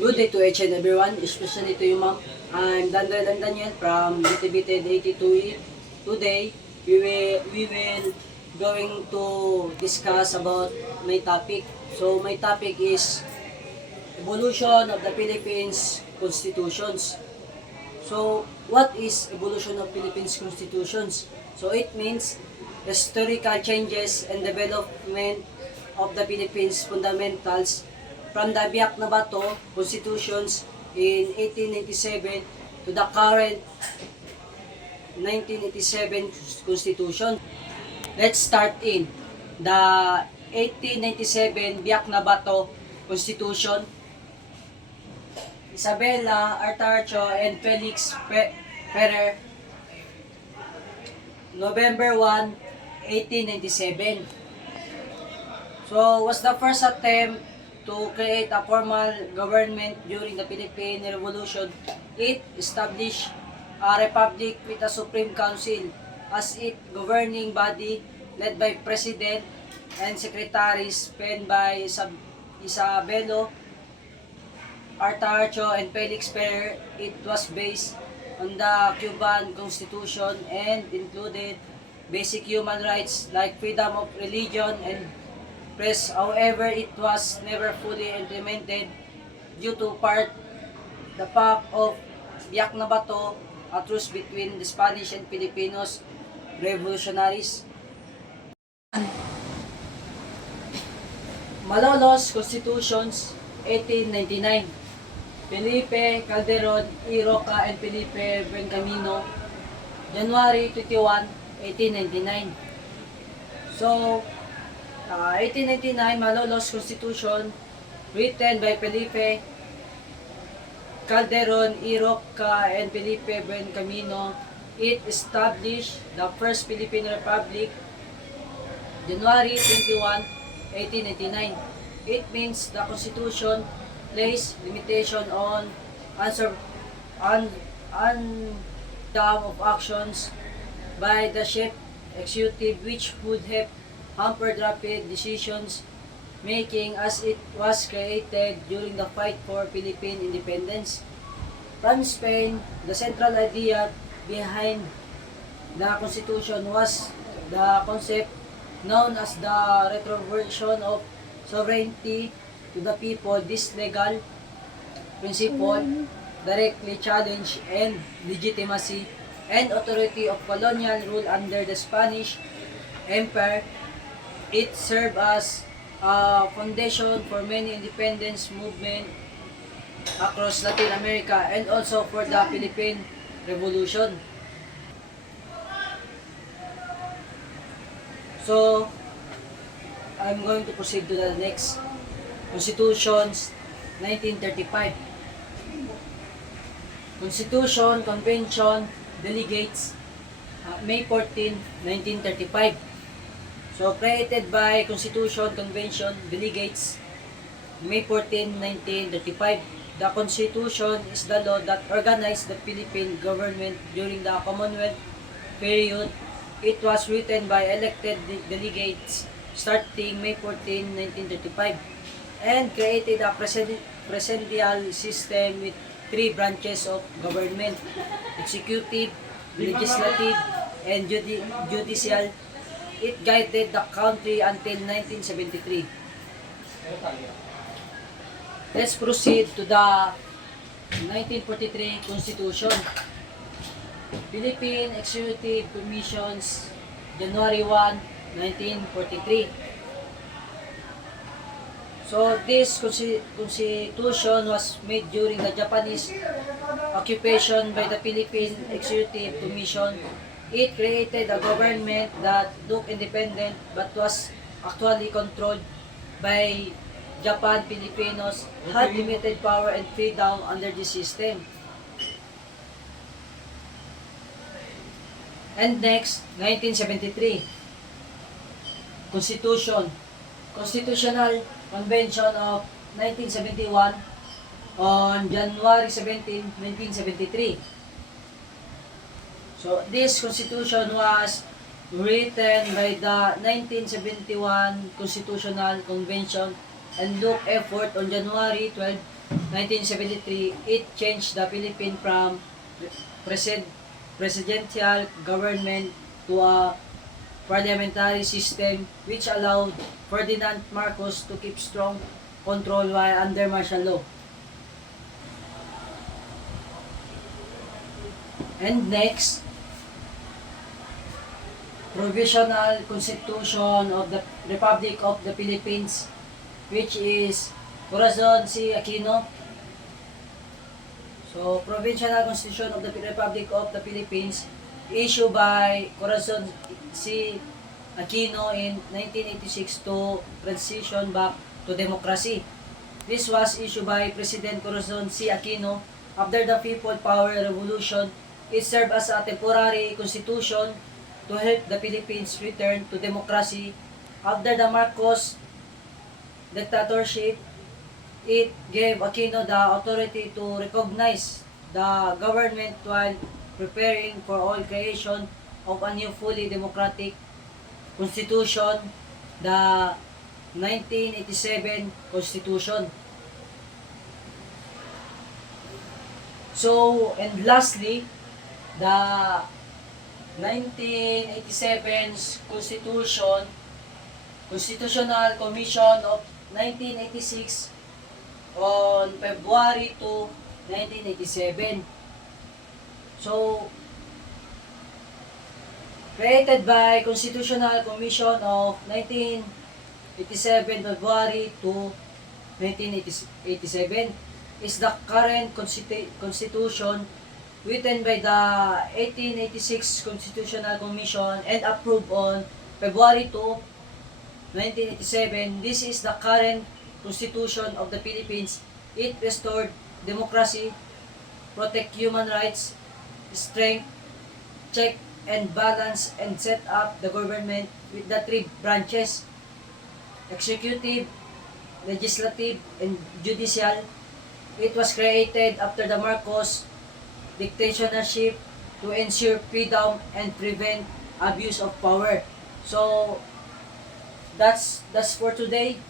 Good day to each and everyone, especially to you, ma'am. I'm Daniel from BTBT 82E. Today, we will going to discuss about my topic. So my topic is evolution of the Philippines constitutions. So what is evolution of Philippines constitutions? So it means historical changes and development of the Philippines fundamentals from the Biak na Bato constitutions in 1897 to the current 1987 constitution. Let's start in the 1897 Biak na Bato constitution. Isabela Artarcho and Felix Ferrer, November 1, 1897. So, was the first attempt to create a formal government during the Philippine Revolution. It established a republic with a Supreme Council as its governing body led by President and secretaries penned by Isabelo Artarcho and Felix Ferrer. It was based on the Cuban Constitution and included basic human rights like freedom of religion and press. However, it was never fully implemented due to the fact of Biak na Bato, a truce between the Spanish and Filipinos revolutionaries. Malolos Constitutions, 1899. Felipe Calderon y Roca and Felipe Bencamino, January 21, 1899. So, 1899 Malolos Constitution, written by Felipe Calderon y Roca and Felipe Bencamino. It established the first Philippine Republic, January 21, 1899. It means the Constitution place limitation on undam of actions by the chief executive which would have hampered rapid decisions making as it was created during the fight for Philippine independence. From Spain, the central idea behind the Constitution was the concept known as the retroversion of sovereignty to the people. This legal principle directly challenge and legitimacy and authority of colonial rule under the Spanish Empire. It served as a foundation for many independence movements across Latin America and also for the Philippine Revolution. So, I'm going to proceed to the next. Constitutions, 1935. Constitution, Convention, Delegates, May 14, 1935. So, created by Constitution, Convention, Delegates, May 14, 1935. The Constitution is the law that organized the Philippine government during the Commonwealth period. It was written by elected delegates starting May 14, 1935. And created a presidential system with three branches of government: executive, legislative, and judicial. It guided the country until 1973. Let's proceed to the 1943 Constitution. Philippine Executive Commissions, January 1, 1943. So this constitution was made during the Japanese occupation by the Philippine Executive Commission. It created a government that looked independent but was actually controlled by Japan. Filipinos had limited power and freedom under this system. And next, 1973. Constitutional Convention of 1971 on January 17, 1973. So this constitution was written by the 1971 Constitutional Convention and took effort on January 12, 1973, it changed the Philippines from presidential government to a parliamentary system which allowed Ferdinand Marcos to keep strong control while under martial law. And next, Provisional Constitution of the Republic of the Philippines, which is Corazon C. Aquino. So, Provisional Constitution of the Republic of the Philippines, issued by Corazon C. Aquino in 1986 to transition back to democracy. This was issued by President Corazon C. Aquino after the People Power Revolution. It served as a temporary constitution to help the Philippines return to democracy. After the Marcos dictatorship, it gave Aquino the authority to recognize the government while preparing for all creation of a new fully democratic constitution, the 1987 Constitution. So, and lastly, the 1987 Constitution, Constitutional Commission of 1986 on February 2, 1987. So, created by Constitutional Commission of 1987 February 2, 1987 is the current constitution written by the 1886 Constitutional Commission and approved on February 2, 1987. This is the current Constitution of the Philippines. It restored democracy, protect human rights, strength, check and balance, and set up the government with the three branches: executive, legislative, and judicial. It was created after the Marcos dictatorship to ensure freedom and prevent abuse of power. So that's for today.